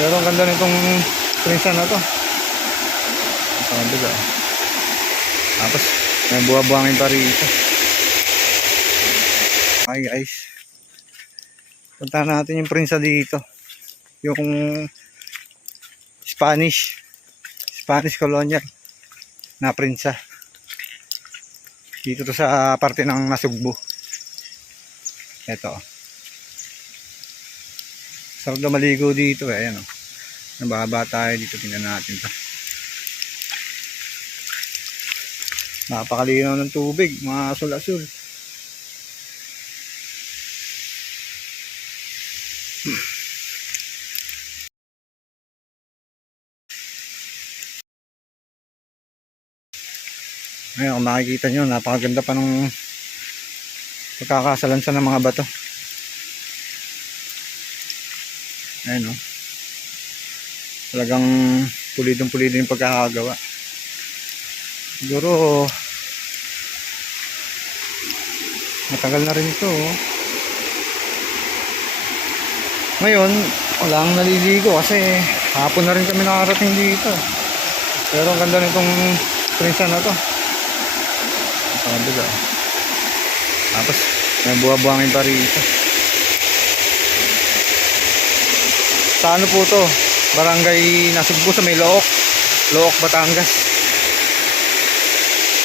Pero ang ganda nitong prinsa na to. Ang biga. Tapos, may buwa-buwangin pa rito. Ay guys. Punta natin yung prinsa dito. Yung Spanish. Spanish colonial na prinsa. Dito to sa parte ng Nasugbu. Ito. Sarap na maligo dito eh. Ayan o. Nababa tayo dito. Tingnan natin to. Napakalinaw ng tubig. Mga asul-asul. Ngayon, kung makikita nyo, napakaganda pa ng pagkakasalansan ng mga bato. Ayan o. Talagang pulidong-pulido yung pagkakagawa. Siguro, matagal na rin ito. oh. Ngayon, walang naliligo kasi hapon na rin kami nakarating dito. Pero ang ganda nitong prinsa na to. Ang kabila. Tapos, may buwa-buwangin pa rito. Sa ano po to? Barangay Nasugbu sa may Look. Look, Batangas.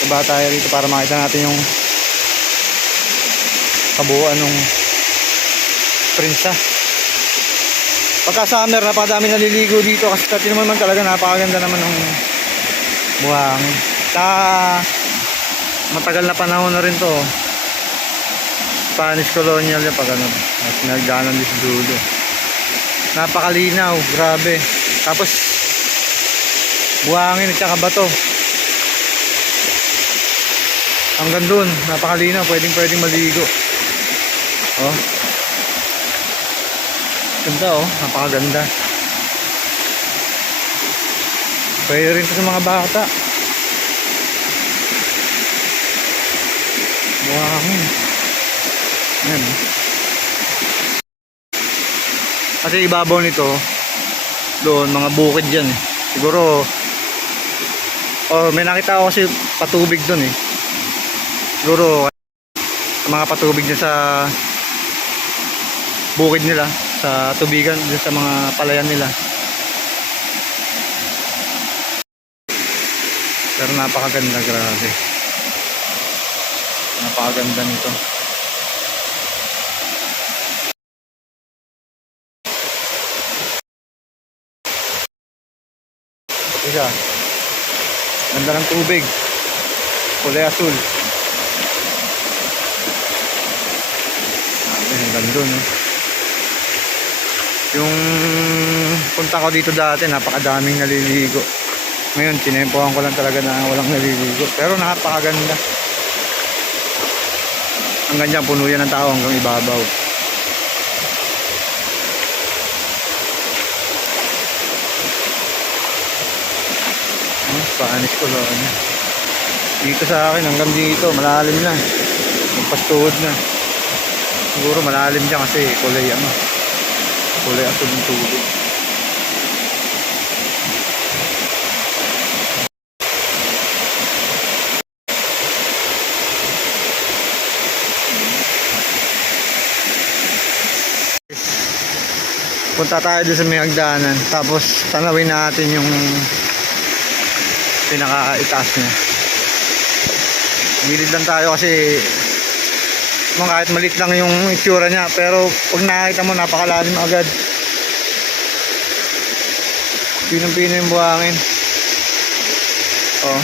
Diba tayo rito para makita natin yung kabuuan ng prinsa. Pagka summer, napakadami naliligo dito kasi dati naman man talaga napakaganda naman ng buhangin. Sa matagal na panahon na rin to. Spanish colonial yan pag ano. At nagdaanan din sa dulo. Napakalinaw, grabe. Tapos buhangin at saka bato. Hanggang dun, napakalinaw, pwedeng pwedeng maligo. Oh. Ganda oh, napakaganda. Pwede rin sa mga bata. Buhangin. Yan. Kasi ibabaw nito, doon, mga bukid dyan eh. Siguro, oh, may nakita ako kasi patubig doon eh. Siguro, mga patubig dyan sa bukid nila, sa tubigan, dyan sa mga palayan nila. Pero napakaganda, grabe. Napakaganda nito. Isa. Ganda ng tubig. Kulay asul. Ay, hanggang dun. Eh. Yung punta ko dito dati, napakadaming naliligo. Ngayon, tinempohan ko lang talaga na walang naliligo. Pero napakaganda. Hanggang dyan, puno yan ng tao hanggang ibabaw. Spanish colonia. Dito sa akin, hanggang dito, malalim na. Magpastuhod na. Siguro malalim dyan kasi kulay ano. Kulay asul ng tubig. Punta tayo doon sa may hagdanan. Tapos tanawin natin yung pinaka-itaas niya. Gilid lang tayo kasi mga kahit malit lang yung itsura niya. Pero pag nakita mo napakalalim agad. Pinong-pino yung buhangin. Oh.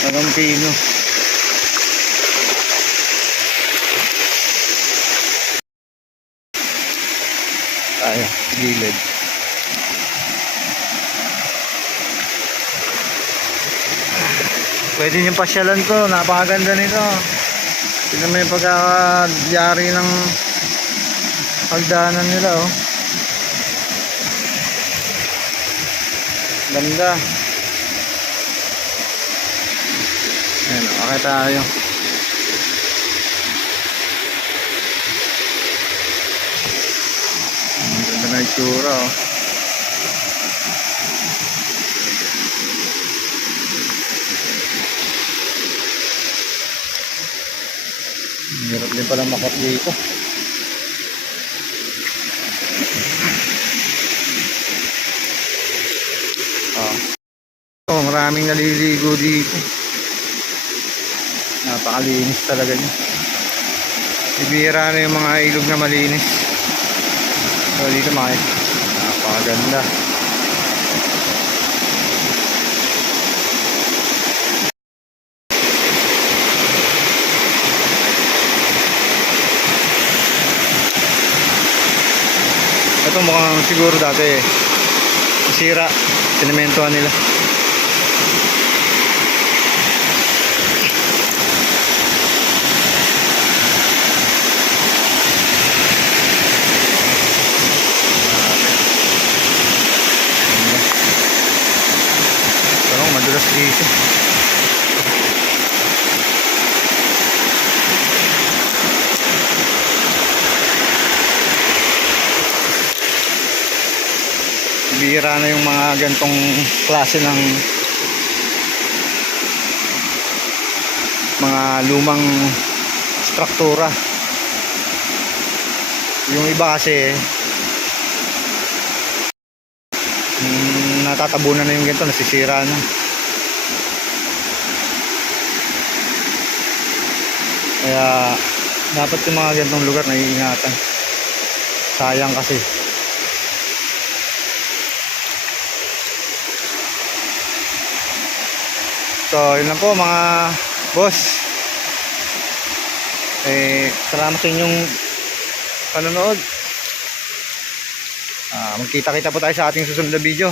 Talagang pino. Tayo, gilid. pwede niyong pasyalan to. Napakaganda nito. Tignan mo yung pagkakayari ng pagdaanan nila oh. Ganda. Ayun okay tayo. Ganda na itsura oh. Hirap din pala makot dito. Ah. Oh, maraming naliligo dito. Napakalinis talaga niya. Ibira na yung mga ilog na malinis. So dito mga napakaganda. Ito siguro dati sira, sinementohan nila. Pero madulas dito. Bihira na yung mga gantong klase ng mga lumang struktura. Yung iba kasi mm, natatabunan na yung ganito, nasisira na. Kaya dapat yung mga gantong lugar naiingatan. Sayang kasi. So, yun lang po mga boss. Eh, salamat sa inyong panonood. Ah, magkita-kita po tayo sa ating susunod na video.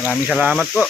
Maraming salamat po.